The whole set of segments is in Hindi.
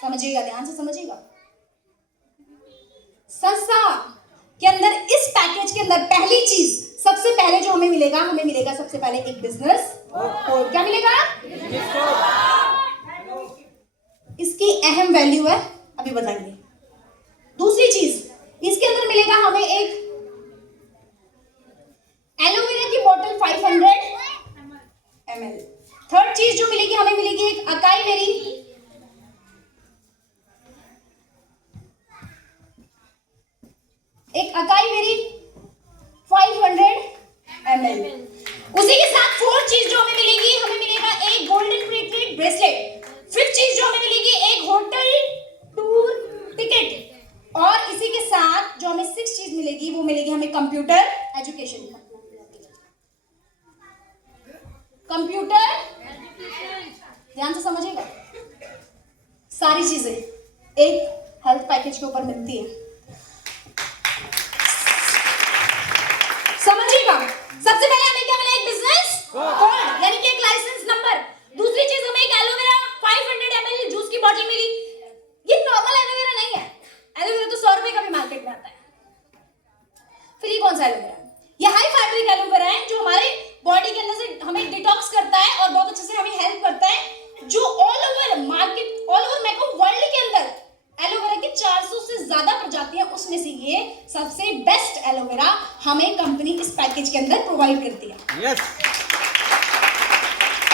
समझिएगा, ध्यान से समझिएगा। संस्था के अंदर इस पैकेज के अंदर पहली चीज सबसे पहले जो हमें मिलेगा सबसे पहले एक बिजनेस कोड। क्या मिलेगा? इसकी अहम वैल्यू है, अभी बताएंगे। दूसरी चीज इसके अंदर मिलेगा हमें एक एलोवेरा की बोतल 500 ml। थर्ड चीज जो मिलेगी हमें मिलेगी एक अकाई बेरी, एक अकाई बेरी 500 ml। उसी के साथ फोर्थ चीज जो हमें मिलेगा एक गोल्डन प्लेटेड ब्रेसलेट। फिफ्थ चीज जो हमें मिलेगी एक होटल टूर टिकट। और इसी के साथ जो हमें सिक्स चीज मिलेगी वो मिलेगी हमें कंप्यूटर एजुकेशन। कंप्यूटर ध्यान से समझिएगा, सारी चीजें एक हेल्थ पैकेज के ऊपर मिलती है। समझिएगा, सबसे पहले हमें क्या मिला? एक बिजनेस कोड यानी कि एक लाइसेंस नंबर। दूसरी चीज हमें एक एलोवेरा 500 ml जूस की बॉटल मिली। ये नॉर्मल एलोवेरा नहीं है, एलोवेरा तो 100 रुपए का भी मार्केट में आता है। फिर ये कौन सा एलोवेरा है? ये हाई फाइब्रिक एलोवेरा है जो हमारे बॉडी के अंदर से हमें डिटॉक्स करता है और बहुत अच्छे से हमें हेल्प करता है, जो all over market, all over makeup world के अंदर एलोवेरा की 400 से ज्यादा प्रजातियां, उसमें से ये सबसे बेस्ट एलोवेरा हमें कंपनी इस पैकेज के अंदर प्रोवाइड करती है।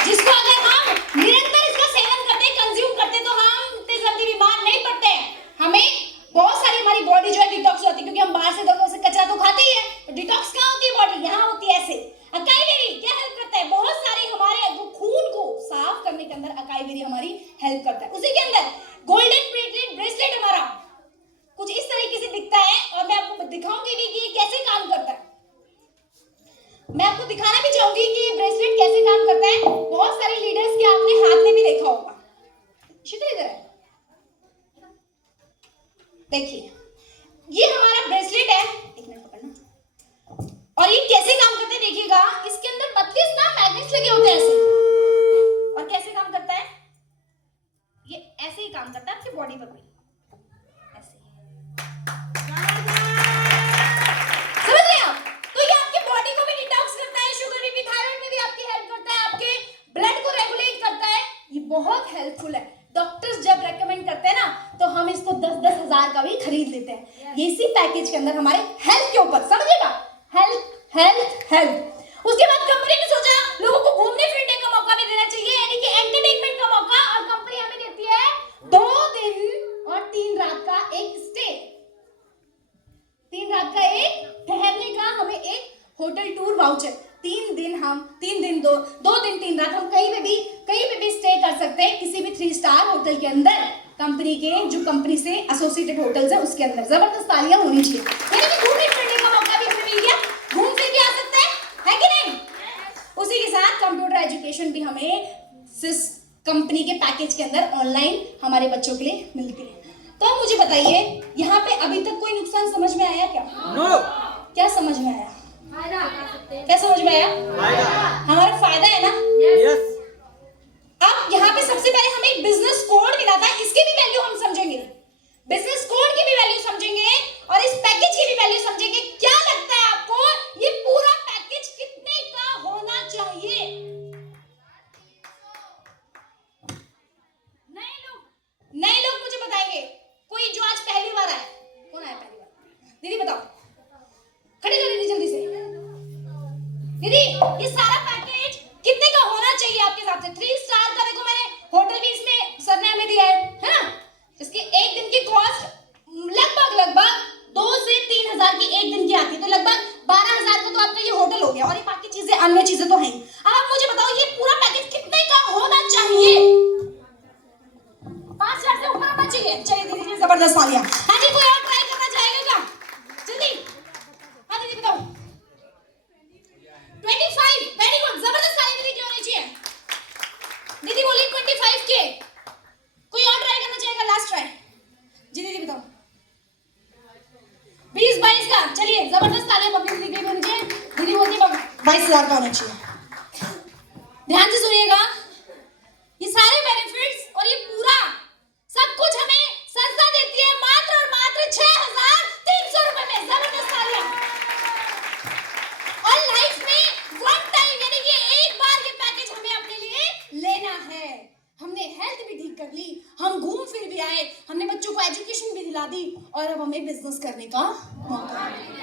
जिसको अगर हम निरंतर इसका सेवन करते, कंज्यूम करते तो हम इतने जल्दी बीमार नहीं पड़ते हैं। हमें बहुत सारी हमारी बॉडी जो है डिटॉक्स होती है, क्योंकि हम बाहर से दवाओं से कचरा तो खाते ही है, तो डिटॉक्स कहाँ होती है? बॉडी यहाँ होती है ऐसे। अकाई बेरी क्या हेल्प करता है? बहुत सारी हमारे जो खून को साफ करने के अंदर अकाई बेरी हमारी हेल्प करता है। उसी के अंदर गोल्डन प्लेटेड ब्रेसलेट हमारा कुछ इस तरीके से दिखता है और मैं आपको दिखाऊंगी भी कि ये कैसे काम करता है। मैं आपको दिखाना भी चाहूंगी कि ये ब्रेसलेट कैसे काम करता है। बहुत सारे लीडर्स के आपने हाथ में भी देखा होगा। इधर है, देखिए ये हमारा ब्रेसलेट है। एक मिनट पकड़ना। और ये कैसे काम करते हैं देखिएगा, इसके अंदर 32 ना मैग्नेट्स लगे होते हैं ऐसे। और कैसे काम करता है? ये ऐसे ही काम करता है आपकी बॉडी पर भी ऐसे। समझ रहे हैं आप? तो ये आपकी बॉडी को भी डिटॉक्स करता है, शुगर बीपी थायराइड में भी आपकी हेल्प करता है, आपके ब्लड को रेगुलेट करता है। ये बहुत हेल्पफुल है। डॉक्टर्स जब रेकमेंड करते हैं ना तो हम इसको 10-10 हजार का भी खरीद लेते हैं। ये इसी पैकेज के अंदर हमारे हेल्थ के ऊपर, समझिएगा, हेल्थ हेल्थ हेल्थ। उसके बाद कंपनी ने सोचा लोगों को घूमने फिरने का मौका भी देना चाहिए, यानी कि एंटरटेनमेंट का मौका। और कंपनी हमें देती है 2 दिन और 3 रात का एक स्टे, 3 रात का एक ठहरने का हमें एक होटल टूर वाउचर। 3 दिन हम 3 दिन 2 दिन 3 रात हम कहीं पे भी स्टे कर सकते हैं, किसी भी 3 स्टार होटल के अंदर, कंपनी के जो कंपनी से एसोसिएटेड होटल्स है उसके अंदर। जबरदस्त तालियां होनी चाहिए, यानी कि घूमने फिरने का मौका भी हमें मिल गया, घूम फिर के आ सकते हैं, है कि नहीं? उसी के साथ कंप्यूटर एजुकेशन भी हमें सिस कंपनी के पैकेज के अंदर ऑनलाइन हमारे बच्चों के लिए मिलती है। तो मुझे बताइए यहाँ पे अभी तक कोई नुकसान समझ में आया क्या? क्या समझ में आया? क्या समझ में आया? हमारा फायदा है ना? अब यहाँ पे सबसे पहले हमें एक बिजनेस कोड मिला था, इसकी भी वैल्यू हम समझेंगे, बिजनेस कोड की भी वैल्यू समझेंगे और इस पैकेज की भी वैल्यू समझेंगे। क्या लगता है आपको ये पूरा पैकेज कितने का होना चाहिए? नए लोग मुझे बताएंगे, कोई जो आज पहली बार आया। कौन आया पहली बार? दीदी बताओ, खड़े हो दीदी जल्दी से। दीदी ये सारा पैकेज कितने का होना चाहिए आपके हिसाब से? 3 स्टार का देखो, मैंने होटल भी इसमें सर ने हमें दिया है ना, जिसकी एक दिन की कॉस्ट लगभग 2 से 3 हजार की एक दिन की आती है, तो लगभग 12,000 का तो आपका ये होटल हो गया और ये बाकी चीजें, अन्य चीजें तो हैं। अब आप मुझे बताओ ये पूरा पैकेज कितने का होना चाहिए? 5,000 से ऊपर होना चाहिए। चलिए दीदी जी जबरदस्त तालियां। हाँ जी, कोई और ट्राई करना चाहेगा क्या? जल्दी, हाँ दीदी बताओ। 25, वेरी गुड, जबरदस्त ताली दीदी की होनी चाहिए। दीदी बोली 25 के। कोई और ट्राई करना चाहेगा? लास्ट ट्राई जी दीदी बताओ। 20-22 का। चलिए जबरदस्त तालियां पब्लिक दीदी की होनी चाहिए। दीदी बोलती 22,000 का होना चाहिए। ध्यान से सुनिएगा, ये सारे बेनिफिट्स और ये पूरा कर ली, हम घूम फिर भी आए, हमने बच्चों को एजुकेशन भी दिला दी और अब हमें बिजनेस करने का मौका मिला।